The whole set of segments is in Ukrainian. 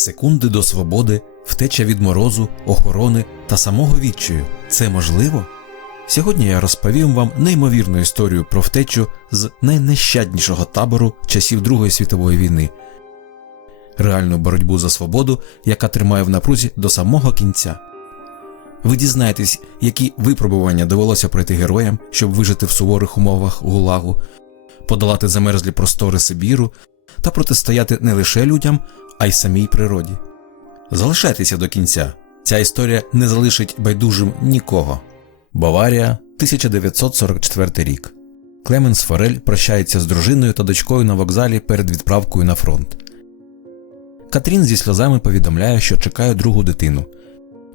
Секунди до свободи, втеча від морозу, охорони та самого відчаю. Це можливо? Сьогодні я розповім вам неймовірну історію про втечу з найнещаднішого табору часів Другої світової війни, реальну боротьбу за свободу, яка тримає в напрузі до самого кінця. Ви дізнаєтесь, які випробування довелося пройти героям, щоб вижити в суворих умовах гулагу, подолати замерзлі простори Сибіру та протистояти не лише людям, а й самій природі. Залишайтеся до кінця. Ця історія не залишить байдужим нікого. Баварія, 1944 рік. Клеменс Форель прощається з дружиною та дочкою на вокзалі перед відправкою на фронт. Катрін зі сльозами повідомляє, що чекає другу дитину.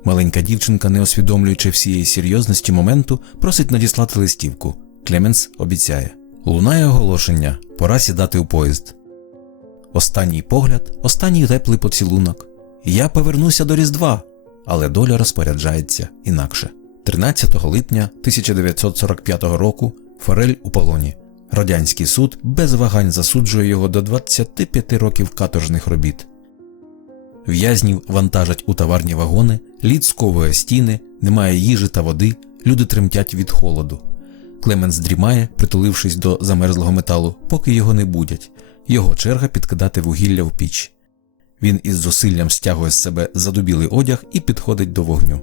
Маленька дівчинка, не усвідомлюючи всієї серйозності моменту, просить надіслати листівку. Клеменс обіцяє. Лунає оголошення, пора сідати у поїзд. Останній погляд, останній теплий поцілунок. Я повернуся до Різдва, але доля розпоряджається інакше. 13 липня 1945 року Форель у полоні. Радянський суд без вагань засуджує його до 25 років каторжних робіт. В'язнів вантажать у товарні вагони, лід сковує стіни, немає їжі та води, люди тремтять від холоду. Клеменс дрімає, притулившись до замерзлого металу, поки його не будять. Його черга підкидати вугілля в піч. Він із зусиллям стягує з себе задубілий одяг і підходить до вогню.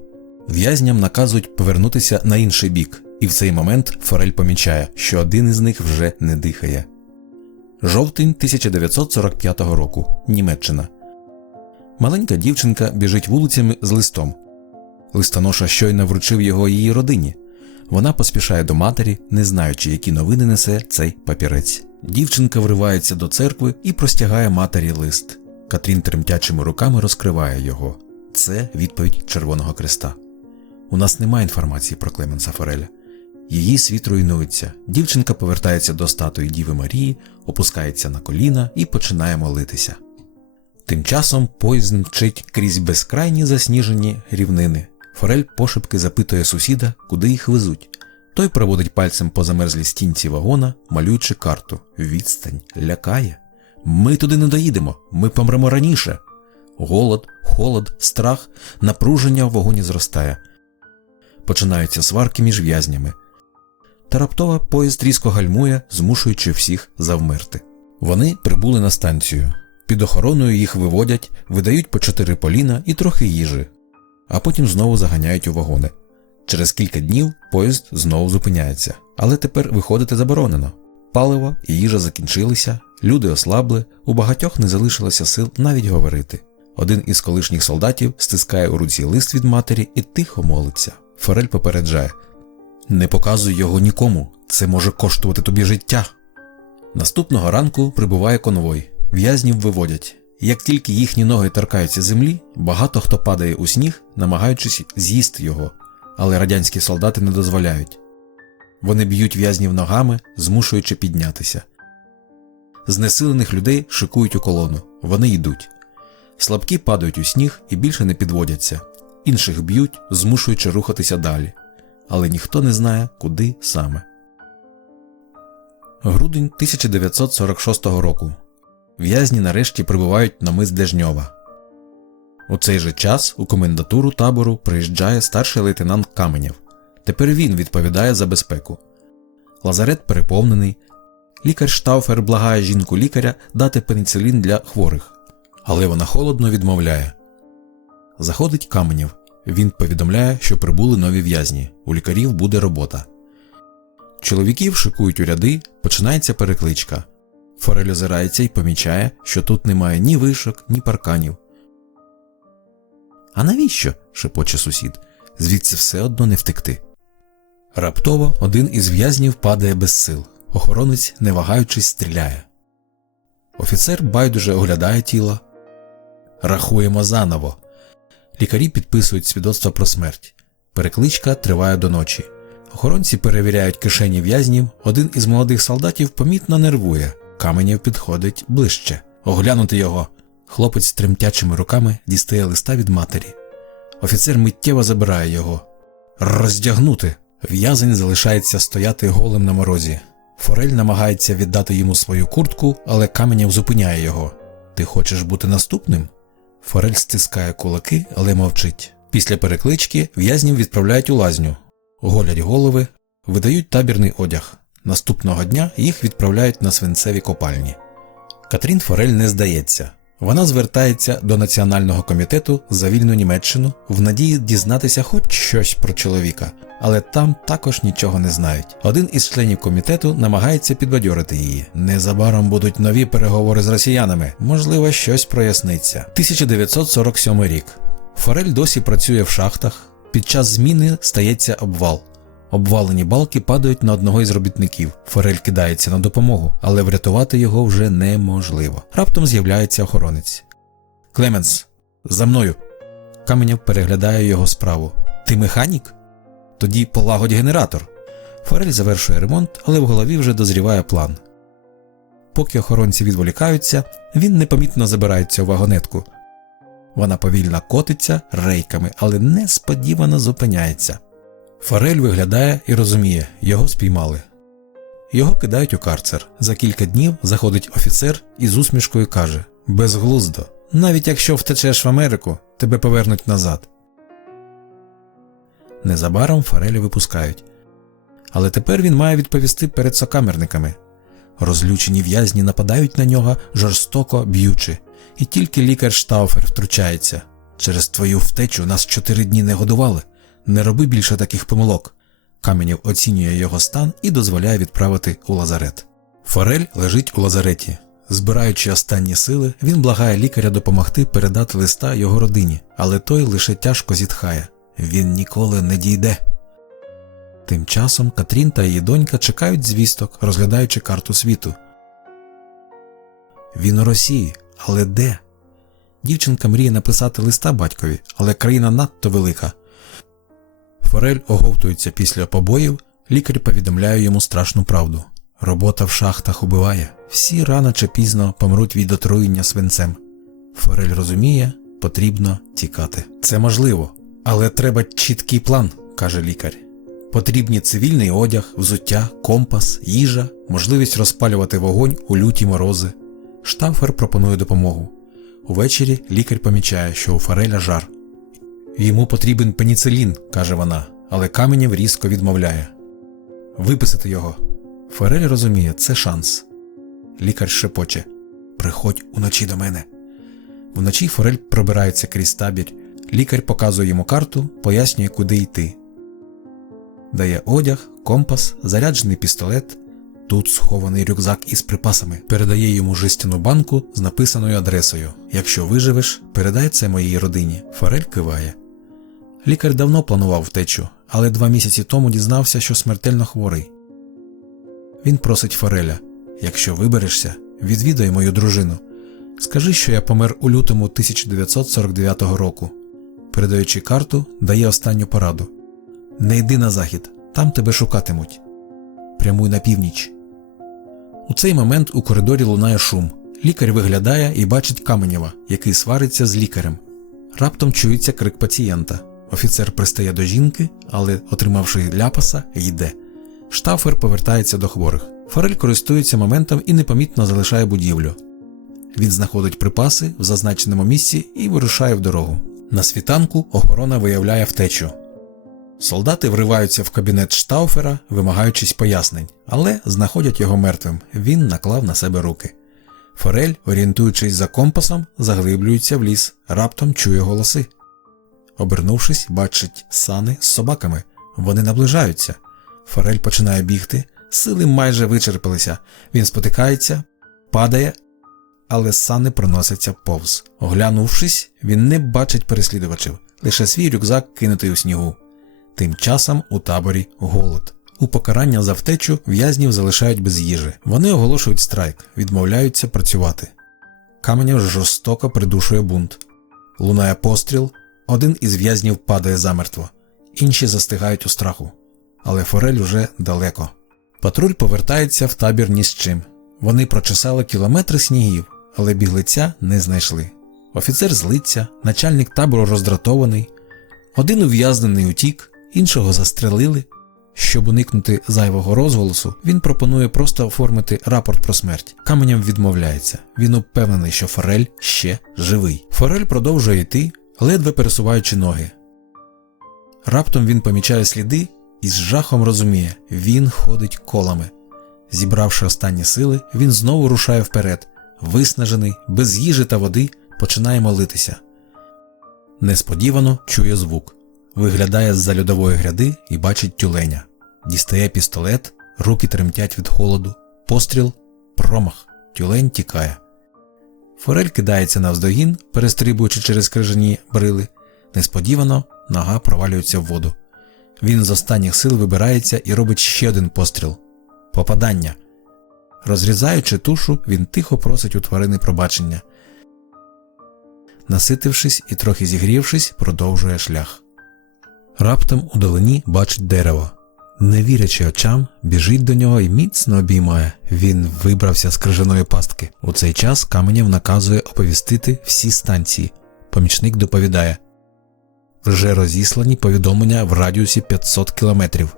В'язням наказують повернутися на інший бік, і в цей момент Форель помічає, що один із них вже не дихає. Жовтень 1945 року. Німеччина. Маленька дівчинка біжить вулицями з листом. Листоноша щойно вручив його її родині. Вона поспішає до матері, не знаючи, які новини несе цей папірець. Дівчинка вривається до церкви і простягає матері лист. Катрін тремтячими руками розкриває його. Це відповідь Червоного Креста. У нас немає інформації про Клеменса Фореля. Її світ руйнується. Дівчинка повертається до статуї Діви Марії, опускається на коліна і починає молитися. Тим часом поїзд мчить крізь безкрайні засніжені рівнини. Форель пошепки запитує сусіда, куди їх везуть. Той проводить пальцем по замерзлій стінці вагона, малюючи карту. Відстань лякає. Ми туди не доїдемо, ми помремо раніше. Голод, холод, страх, напруження в вагоні зростає. Починаються сварки між в'язнями. Та раптово поїзд різко гальмує, змушуючи всіх завмерти. Вони прибули на станцію. Під охороною їх виводять, видають по чотири поліна і трохи їжі, а потім знову заганяють у вагони. Через кілька днів поїзд знову зупиняється, але тепер виходити заборонено. Паливо і їжа закінчилися, люди ослабли, у багатьох не залишилося сил навіть говорити. Один із колишніх солдатів стискає у руці лист від матері і тихо молиться. Форель попереджає: Не показуй його нікому, це може коштувати тобі життя. Наступного ранку прибуває конвой, в'язнів виводять. Як тільки їхні ноги торкаються землі, багато хто падає у сніг, намагаючись з'їсти його, але радянські солдати не дозволяють. Вони б'ють в'язнів ногами, змушуючи піднятися. Знесилених людей шикують у колону, вони йдуть. Слабкі падають у сніг і більше не підводяться, інших б'ють, змушуючи рухатися далі, але ніхто не знає, куди саме. Грудень 1946 року. В'язні нарешті прибувають на мис Дежньова. У цей же час у комендатуру табору приїжджає старший лейтенант Каменєв. Тепер він відповідає за безпеку. Лазарет переповнений. Лікар Штауфер благає жінку лікаря дати пеніцилін для хворих, але вона холодно відмовляє. Заходить Каменєв. Він повідомляє, що прибули нові в'язні. У лікарів буде робота. Чоловіків шикують у ряди, починається перекличка. Форель озирається і помічає, що тут немає ні вишок, ні парканів. А навіщо? шепоче сусід. Звідси все одно не втекти. Раптово один із в'язнів падає без сил. Охоронець, не вагаючись, стріляє. Офіцер байдуже оглядає тіло. Рахуємо заново. Лікарі підписують свідоцтво про смерть. Перекличка триває до ночі. Охоронці перевіряють кишені в'язнів. Один із молодих солдатів помітно нервує. Каменєв підходить ближче. Оглянути його. Хлопець з тремтячими руками дістає листа від матері. Офіцер миттєво забирає його. Роздягнути. В'язень залишається стояти голим на морозі. Форель намагається віддати йому свою куртку, але Каменєв зупиняє його. Ти хочеш бути наступним? Форель стискає кулаки, але мовчить. Після переклички в'язнів відправляють у лазню, голять голови, видають табірний одяг. Наступного дня їх відправляють на свинцеві копальні. Катрін Форель не здається. Вона звертається до Національного комітету за вільну Німеччину в надії дізнатися хоч щось про чоловіка, але там також нічого не знають. Один із членів комітету намагається підбадьорити її. Незабаром будуть нові переговори з росіянами, можливо, щось проясниться. 1947 рік. Форель досі працює в шахтах. Під час зміни стається обвал. Обвалені балки падають на одного із робітників. Форель кидається на допомогу, але врятувати його вже неможливо. Раптом з'являється охоронець. Клеменс, за мною. Каменєв переглядає його справу. Ти механік? Тоді полагодь генератор. Форель завершує ремонт, але в голові вже дозріває план. Поки охоронці відволікаються, він непомітно забирається у вагонетку. Вона повільно котиться рейками, але несподівано зупиняється. Форель виглядає і розуміє, його спіймали. Його кидають у карцер. За кілька днів заходить офіцер і з усмішкою каже: Безглуздо, навіть якщо втечеш в Америку, тебе повернуть назад. Незабаром Фореля випускають. Але тепер він має відповісти перед сокамерниками. Розлючені в'язні нападають на нього, жорстоко б'ючи, і тільки лікар Штауфер втручається. Через твою втечу нас чотири дні не годували. Не роби більше таких помилок. Каменєв оцінює його стан і дозволяє відправити у лазарет. Форель лежить у лазареті. Збираючи останні сили, він благає лікаря допомогти передати листа його родині, але той лише тяжко зітхає. Він ніколи не дійде. Тим часом Катрін та її донька чекають звісток, розглядаючи карту світу. Він у Росії, але де? Дівчинка мріє написати листа батькові, але країна надто велика. Форель оговтується після побоїв, лікар повідомляє йому страшну правду. Робота в шахтах убиває, всі рано чи пізно помруть від отруєння свинцем. Форель розуміє, потрібно тікати. Це можливо, але треба чіткий план, каже лікар. Потрібні цивільний одяг, взуття, компас, їжа, можливість розпалювати вогонь у люті морози. Штамфер пропонує допомогу. Увечері лікар помічає, що у Фореля жар. Йому потрібен пеніцилін, каже вона, але Каменєв різко відмовляє. Виписати його. Форель розуміє, це шанс. Лікар шепоче Приходь уночі до мене. Вночі Форель пробирається крізь табір. Лікар показує йому карту, пояснює, куди йти. Дає одяг, компас, заряджений пістолет. Тут схований рюкзак із припасами. Передає йому жестяну банку з написаною адресою. Якщо виживеш, передай це моїй родині. Форель киває. Лікар давно планував втечу, але два місяці тому дізнався, що смертельно хворий. Він просить Фореля: якщо виберешся, відвідай мою дружину. Скажи, що я помер у лютому 1949 року. Передаючи карту, дає останню пораду: Не йди на захід, там тебе шукатимуть. Прямуй на північ. У цей момент у коридорі лунає шум. Лікар виглядає і бачить Каменєва, який свариться з лікарем. Раптом чується крик пацієнта. Офіцер пристає до жінки, але, отримавши ляпаса, йде. Штафер повертається до хворих. Форель користується моментом і непомітно залишає будівлю. Він знаходить припаси в зазначеному місці і вирушає в дорогу. На світанку охорона виявляє втечу. Солдати вриваються в кабінет Штауфера, вимагаючись пояснень, але знаходять його мертвим. Він наклав на себе руки. Форель, орієнтуючись за компасом, заглиблюється в ліс, раптом чує голоси. Обернувшись, бачить сани з собаками. Вони наближаються. Форель починає бігти, сили майже вичерпалися. Він спотикається, падає, але сани проносяться повз. Оглянувшись, він не бачить переслідувачів, лише свій рюкзак кинутий у снігу. Тим часом у таборі голод. У покарання за втечу в'язнів залишають без їжі. Вони оголошують страйк, відмовляються працювати. Каменєв жорстоко придушує бунт. Лунає постріл, один із в'язнів падає замертво, інші застигають у страху. Але Форель уже далеко. Патруль повертається в табір ні з чим. Вони прочесали кілометри снігів, але біглеця не знайшли. Офіцер злиться, начальник табору роздратований. Один ув'язнений утік, іншого застрелили. Щоб уникнути зайвого розголосу, він пропонує просто оформити рапорт про смерть. Каменям відмовляється. Він упевнений, що Форель ще живий. Форель продовжує йти, ледве пересуваючи ноги. Раптом він помічає сліди і з жахом розуміє, він ходить колами. Зібравши останні сили, він знову рушає вперед, виснажений, без їжі та води, починає молитися. Несподівано чує звук. Виглядає з-за льодової гряди і бачить тюленя. Дістає пістолет, руки тремтять від холоду, постріл, промах, тюлень тікає. Форель кидається навздогін, перестрибуючи через крижані брили. Несподівано нога провалюється в воду. Він з останніх сил вибирається і робить ще один постріл. Попадання. Розрізаючи тушу, він тихо просить у тварини пробачення. Наситившись і трохи зігрівшись, продовжує шлях. Раптом у долині бачить дерево. Не вірячи очам, біжить до нього і міцно обіймає. Він вибрався з крижаної пастки. У цей час Каменєв наказує оповістити всі станції. Помічник доповідає вже розіслані повідомлення в радіусі 500 кілометрів.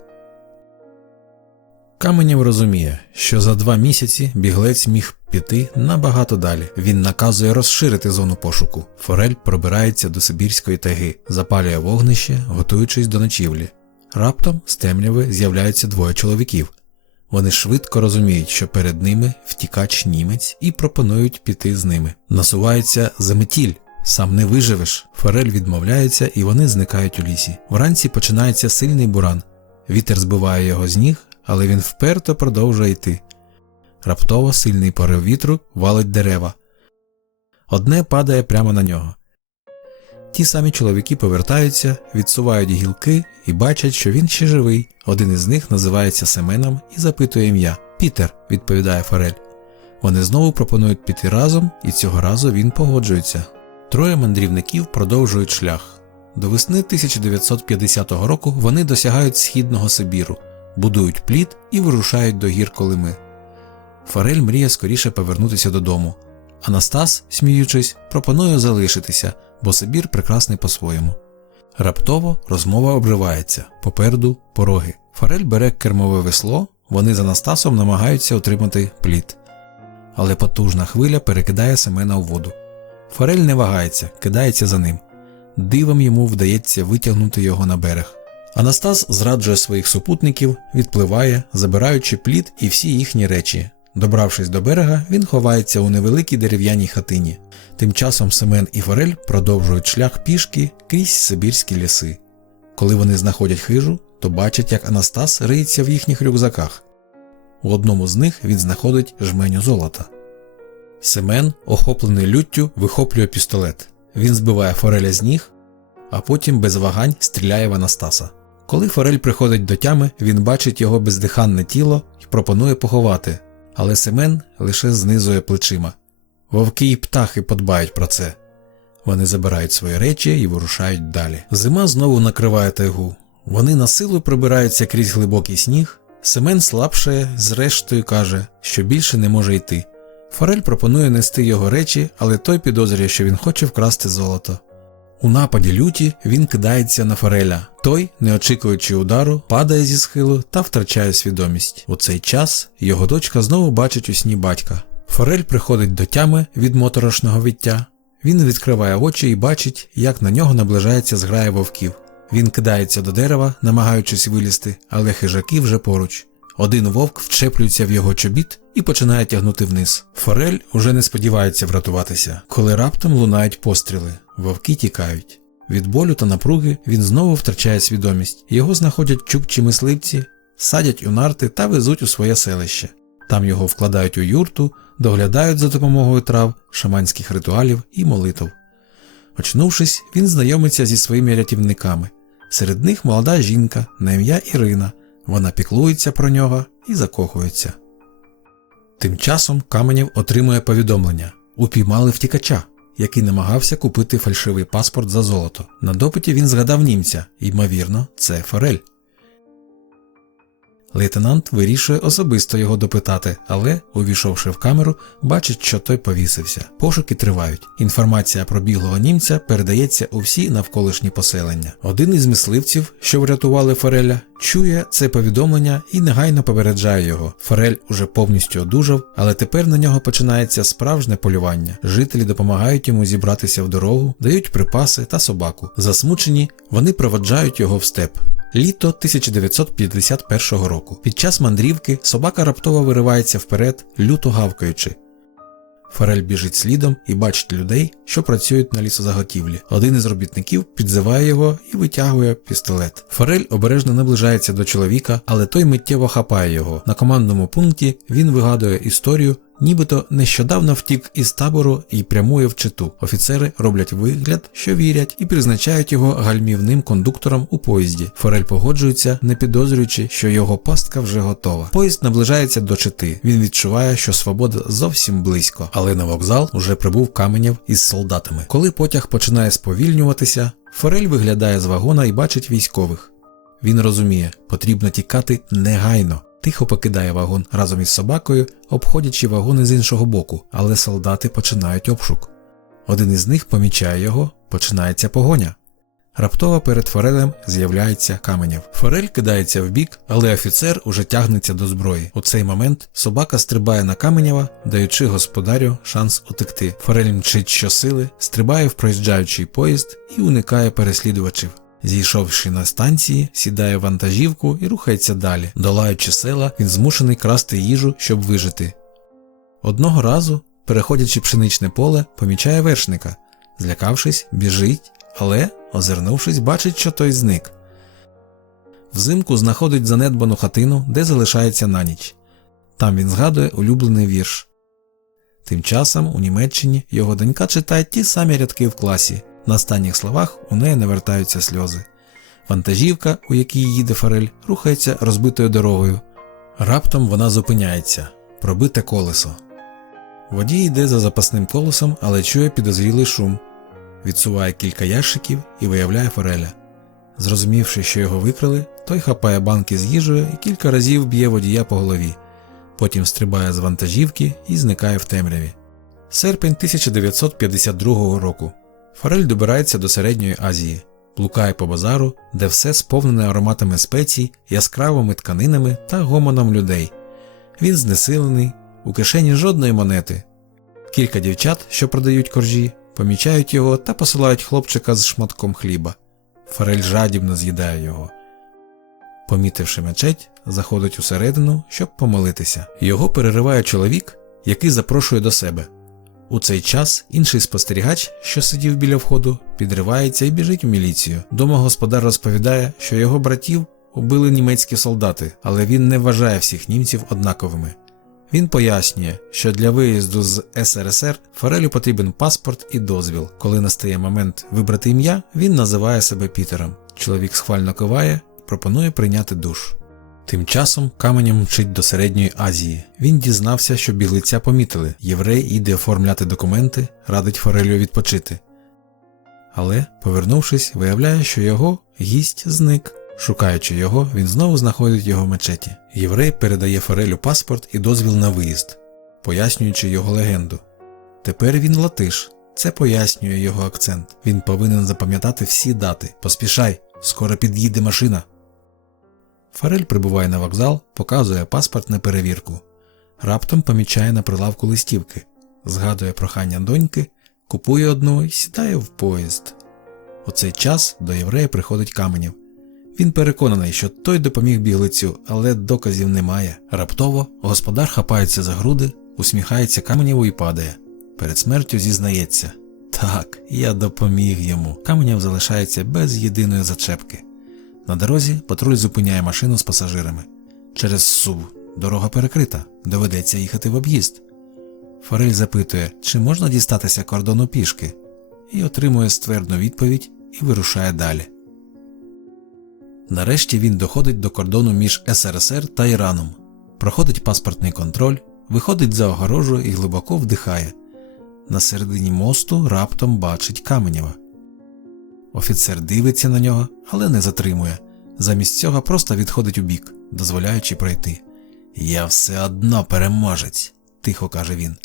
Каменєв розуміє, що за два місяці біглець міг піти набагато далі. Він наказує розширити зону пошуку. Форель пробирається до Сибірської тайги, запалює вогнище, готуючись до ночівлі. Раптом з темряви з'являються двоє чоловіків. Вони швидко розуміють, що перед ними втікач німець і пропонують піти з ними. Насувається заметіль. Сам не виживеш. Форель відмовляється і вони зникають у лісі. Вранці починається сильний буран. Вітер збиває його з ніг, але він вперто продовжує йти. Раптово сильний порив вітру валить дерева. Одне падає прямо на нього. Ті самі чоловіки повертаються, відсувають гілки і бачать, що він ще живий. Один із них називається Семеном і запитує ім'я. Пітер, відповідає Форель. Вони знову пропонують піти разом, і цього разу він погоджується. Троє мандрівників продовжують шлях. До весни 1950 року вони досягають східного Сибіру, будують плід і вирушають до гір Колими. Форель мріє скоріше повернутися додому. Анастас, сміючись, пропонує залишитися, бо Сибір прекрасний по-своєму. Раптово розмова обривається попереду пороги. Форель бере кермове весло, вони з Анастасом намагаються отримати плід. Але потужна хвиля перекидає Семена у воду. Форель не вагається, кидається за ним. Дивом йому вдається витягнути його на берег. Анастас зраджує своїх супутників, відпливає, забираючи плід і всі їхні речі. Добравшись до берега, він ховається у невеликій дерев'яній хатині. Тим часом Семен і Форель продовжують шлях пішки крізь Сибірські ліси. Коли вони знаходять хижу, то бачать, як Анастас риється в їхніх рюкзаках. У одному з них він знаходить жменю золота. Семен, охоплений люттю, вихоплює пістолет. Він збиває Фореля з ніг, а потім без вагань стріляє в Анастаса. Коли Форель приходить до тями, він бачить його бездиханне тіло і пропонує поховати, але Семен лише знизує плечима. Вовки і птахи подбають про це. Вони забирають свої речі і вирушають далі. Зима знову накриває тайгу. Вони на силу прибираються крізь глибокий сніг. Семен слабшає, зрештою каже, що більше не може йти. Форель пропонує нести його речі, але той підозрює, що він хоче вкрасти золото. У нападі люті він кидається на Фореля. Той, не очікуючи удару, падає зі схилу та втрачає свідомість. У цей час його дочка знову бачить у сні батька. Форель приходить до тями від моторошного віття. Він відкриває очі і бачить, як на нього наближається зграя вовків. Він кидається до дерева, намагаючись вилізти, але хижаки вже поруч. Один вовк вчеплюється в його чобіт і починає тягнути вниз. Форель уже не сподівається врятуватися, коли раптом лунають постріли. Вовки тікають. Від болю та напруги він знову втрачає свідомість. Його знаходять чукчі мисливці, садять у нарти та везуть у своє селище. Там його вкладають у юрту, доглядають за допомогою трав, шаманських ритуалів і молитв. Очнувшись, він знайомиться зі своїми рятівниками. Серед них молода жінка на ім'я Ірина. Вона піклується про нього і закохується. Тим часом Каменєв отримує повідомлення упіймали втікача, який намагався купити фальшивий паспорт за золото. На допиті він згадав німця, ймовірно, це Форель. Лейтенант вирішує особисто його допитати, але, увійшовши в камеру, бачить, що той повісився. Пошуки тривають. Інформація про біглого німця передається у всі навколишні поселення. Один із мисливців, що врятували Фореля, чує це повідомлення і негайно попереджає його. Форель уже повністю одужав, але тепер на нього починається справжнє полювання. Жителі допомагають йому зібратися в дорогу, дають припаси та собаку. Засмучені, вони проводжають його в степ. Літо 1951 року. Під час мандрівки собака раптово виривається вперед, люто гавкаючи. Форель біжить слідом і бачить людей, що працюють на лісозаготівлі. Один із робітників підзиває його і витягує пістолет. Форель обережно наближається до чоловіка, але той миттєво хапає його. На командному пункті він вигадує історію, нібито нещодавно втік із табору і прямує в читу. Офіцери роблять вигляд, що вірять, і призначають його гальмівним кондуктором у поїзді. Форель погоджується, не підозрюючи, що його пастка вже готова. Поїзд наближається до чити. Він відчуває, що свобода зовсім близько, але на вокзал уже прибув каменєв із солдатами. Коли потяг починає сповільнюватися, Форель виглядає з вагона і бачить військових. Він розуміє, потрібно тікати негайно. Тихо покидає вагон разом із собакою, обходячи вагони з іншого боку, але солдати починають обшук. Один із них помічає його, починається погоня. Раптово перед Форелем з'являється каменєв. Форель кидається вбік, але офіцер уже тягнеться до зброї. У цей момент собака стрибає на каменєва, даючи господарю шанс утекти. Форель мчить щосили, стрибає в проїжджаючий поїзд і уникає переслідувачів. Зійшовши на станції, сідає в вантажівку і рухається далі. Долаючи села, він змушений красти їжу, щоб вижити. Одного разу, переходячи пшеничне поле, помічає вершника. Злякавшись, біжить, але, озирнувшись, бачить, що той зник. Взимку знаходить занедбану хатину, де залишається на ніч. Там він згадує улюблений вірш. Тим часом у Німеччині його донька читає ті самі рядки в класі. На останніх словах у неї навертаються сльози. Вантажівка, у якій їде Форель, рухається розбитою дорогою. Раптом вона зупиняється, пробите колесо. Водій йде за запасним колесом, але чує підозрілий шум, відсуває кілька ящиків і виявляє Фореля. Зрозумівши, що його викрали, той хапає банки з їжею і кілька разів б'є водія по голові. Потім стрибає з вантажівки і зникає в темряві. Серпень 1952 року. Форель добирається до Середньої Азії, блукає по базару, де все сповнене ароматами спецій, яскравими тканинами та гомоном людей. Він знесилений, у кишені жодної монети. Кілька дівчат, що продають коржі, помічають його та посилають хлопчика з шматком хліба. Форель жадібно з'їдає його. Помітивши мечеть, заходить усередину, щоб помолитися. Його перериває чоловік, який запрошує до себе. У цей час інший спостерігач, що сидів біля входу, підривається і біжить у міліцію. Домогосподар розповідає, що його братів убили німецькі солдати, але він не вважає всіх німців однаковими. Він пояснює, що для виїзду з СРСР Форелю потрібен паспорт і дозвіл. Коли настає момент вибрати ім'я, він називає себе Пітером. Чоловік схвально киває пропонує прийняти душ. Тим часом каменем мчить до Середньої Азії. Він дізнався, що біглиця помітили. Єврей іде оформляти документи, радить Форелю відпочити. Але, повернувшись, виявляє, що його гість зник. Шукаючи його, він знову знаходить його мечеті. Єврей передає Форелю паспорт і дозвіл на виїзд, пояснюючи його легенду. Тепер він латиш. Це пояснює його акцент. Він повинен запам'ятати всі дати. Поспішай, скоро під'їде машина. Форель прибуває на вокзал, показує паспорт на перевірку. Раптом помічає на прилавку листівки, згадує прохання доньки, купує одну і сідає в поїзд. У цей час до єврея приходить каменів. Він переконаний, що той допоміг біглицю, але доказів немає. Раптово господар хапається за груди, усміхається Каменєву і падає. Перед смертю зізнається так, я допоміг йому. Каменєв залишається без єдиної зачепки. На дорозі патруль зупиняє машину з пасажирами. Через сув дорога перекрита, доведеться їхати в об'їзд. Форель запитує, чи можна дістатися кордону пішки, і отримує ствердну відповідь і вирушає далі. Нарешті він доходить до кордону між СРСР та Іраном, проходить паспортний контроль, виходить за огорожу і глибоко вдихає. На середині мосту раптом бачить Каменєва. Офіцер дивиться на нього, але не затримує. замість цього просто відходить у бік, дозволяючи пройти. Я все одно переможець, тихо каже він.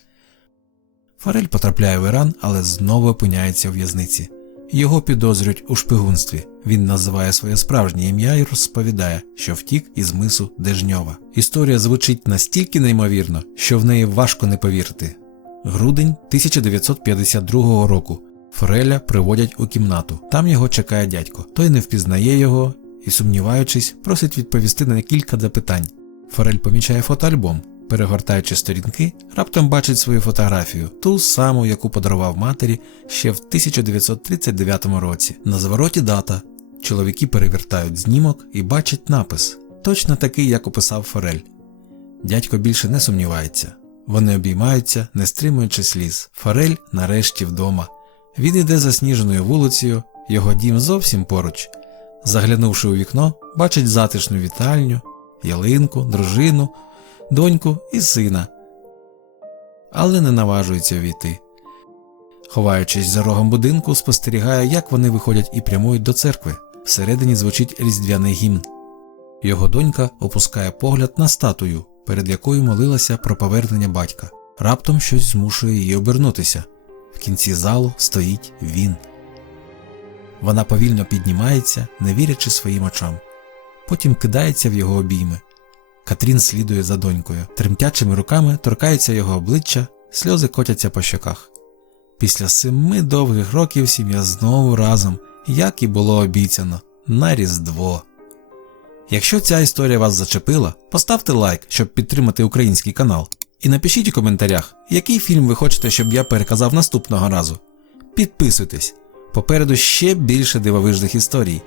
Форель потрапляє в Іран, але знову опиняється у в'язниці. Його підозрюють у шпигунстві. Він називає своє справжнє ім'я і розповідає, що втік із мису Дежньова. Історія звучить настільки неймовірно, що в неї важко не повірити. Грудень 1952 року Фореля приводять у кімнату. Там його чекає дядько. Той не впізнає його і, сумніваючись, просить відповісти на кілька запитань. Форель помічає фотоальбом. Перегортаючи сторінки, раптом бачить свою фотографію, ту саму, яку подарував матері ще в 1939 році. На звороті дата. Чоловіки перевертають знімок і бачать напис, точно такий, як описав Форель. Дядько більше не сумнівається. Вони обіймаються, не стримуючи сліз. Форель нарешті вдома. Він іде засніженою вулицею, його дім зовсім поруч. Заглянувши у вікно, бачить затишну вітальню, ялинку, дружину, доньку і сина. Але не наважується війти. Ховаючись за рогом будинку, спостерігає, як вони виходять і прямують до церкви. Всередині звучить різдвяний гімн. Його донька опускає погляд на статую, перед якою молилася про повернення батька. Раптом щось змушує її обернутися. В кінці залу стоїть він. Вона повільно піднімається, не вірячи своїм очам. Потім кидається в його обійми. Катрін слідує за донькою. Тремтячими руками торкається його обличчя, сльози котяться по щоках. Після семи довгих років сім'я знову разом, як і було обіцяно, на Різдво. Якщо ця історія вас зачепила, поставте лайк, щоб підтримати український канал. І напишіть у коментарях, який фільм ви хочете, щоб я переказав наступного разу. Підписуйтесь. Попереду ще більше дивовижних історій.